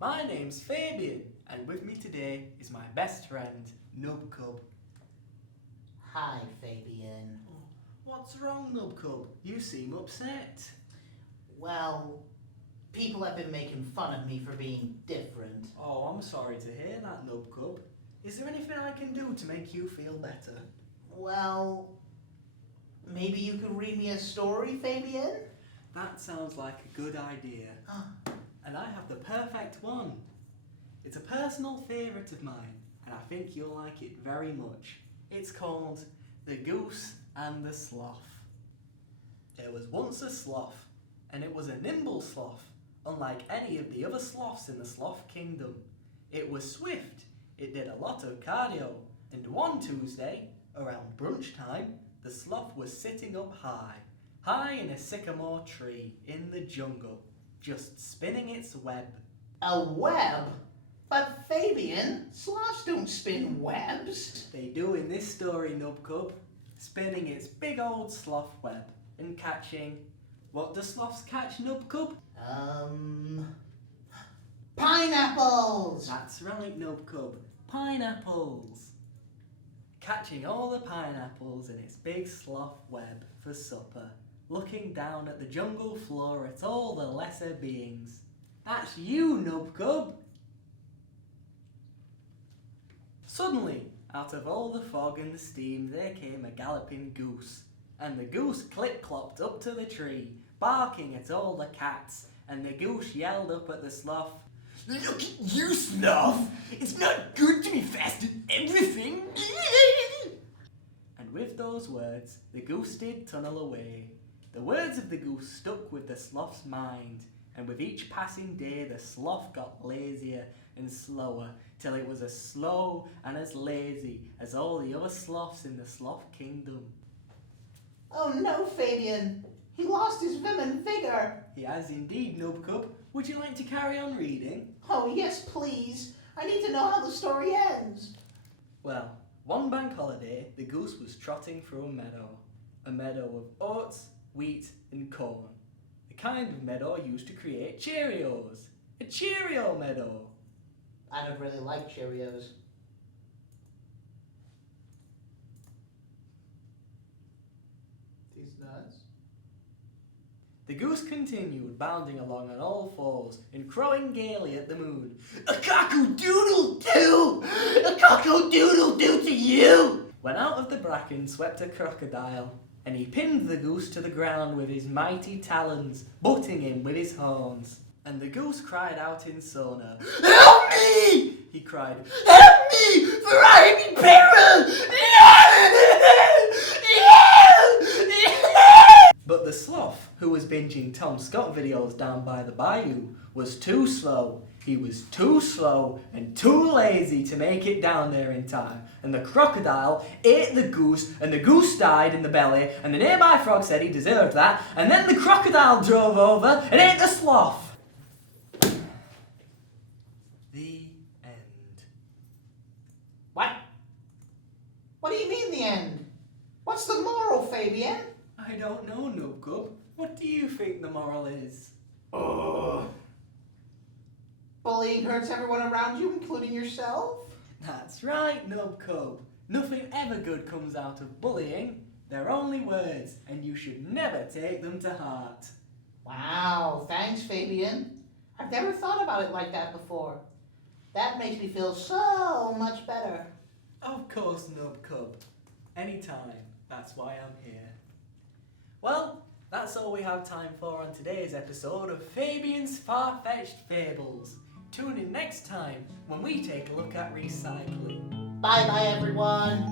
My name's Fabian, and with me today is my best friend, Nubcub. Hi, Fabian. What's wrong, Nubcub? You seem upset. Well, people have been making fun of me for being different. Oh, I'm sorry to hear that, Nubcub. Is there anything I can do to make you feel better? Well, maybe you could read me a story, Fabian? That sounds like a good idea. And I have the perfect one. It's a personal favourite of mine, and I think you'll like it very much. It's called The Goose and the Sloth. There was once a sloth, and it was a nimble sloth, unlike any of the other sloths in the sloth kingdom. It was swift, it did a lot of cardio, and one Tuesday, around brunch time, the sloth was sitting up high in a sycamore tree in the jungle, just spinning its web. A web? But Fabian, sloths don't spin webs. They do in this story, Nubcub, spinning its big old sloth web and catching... What do sloths catch, Nubcub? Pineapples! That's right, Nubcub, pineapples. Catching all the pineapples in its big sloth web for supper, looking down at the jungle floor at all the lesser beings. That's you, Nubcub. Suddenly, out of all the fog and the steam, there came a galloping goose. And the goose clip-clopped up to the tree, barking at all the cats, and the goose yelled up at the sloth, "Look at you, sloth! It's not good to be fast at everything!" And with those words, the goose did tunnel away. The words of the goose stuck with the sloth's mind, and with each passing day the sloth got lazier and slower, till it was as slow and as lazy as all the other sloths in the sloth kingdom. Oh no, Fabian! He lost his vim and vigor! He has indeed, Nubcub. Would you like to carry on reading? Oh yes, please! I need to know how the story ends! Well, one bank holiday, the goose was trotting through a meadow of oats, wheat and corn. The kind of meadow used to create Cheerios. A Cheerio meadow. I don't really like Cheerios. These nuts? The goose continued, bounding along on all fours and crowing gaily at the moon. "A cock-a-doodle-doo! A cock-a-doodle-doo to you!" When out of the bracken swept a crocodile, and he pinned the goose to the ground with his mighty talons, butting him with his horns. And the goose cried out in sonar. "Help me!" he cried. "Help me, for I am in peril!" But the sloth, who was binging Tom Scott videos down by the bayou, was too slow. He was too slow and too lazy to make it down there in time. And the crocodile ate the goose, and the goose died in the belly, and the nearby frog said he deserved that, and then the crocodile drove over and ate the sloth. The end. What? What do you mean the end? What's the moral, Fabian? I don't know, Nubcub. What do you think the moral is? Bullying hurts everyone around you, including yourself? That's right, Nubcub. Nothing ever good comes out of bullying. They're only words, and you should never take them to heart. Wow, thanks, Fabian. I've never thought about it like that before. That makes me feel so much better. Of course, Nubcub. Anytime. That's why I'm here. Well, that's all we have time for on today's episode of Fabian's Far-Fetched Fables. Tune in next time when we take a look at recycling. Bye-bye, everyone.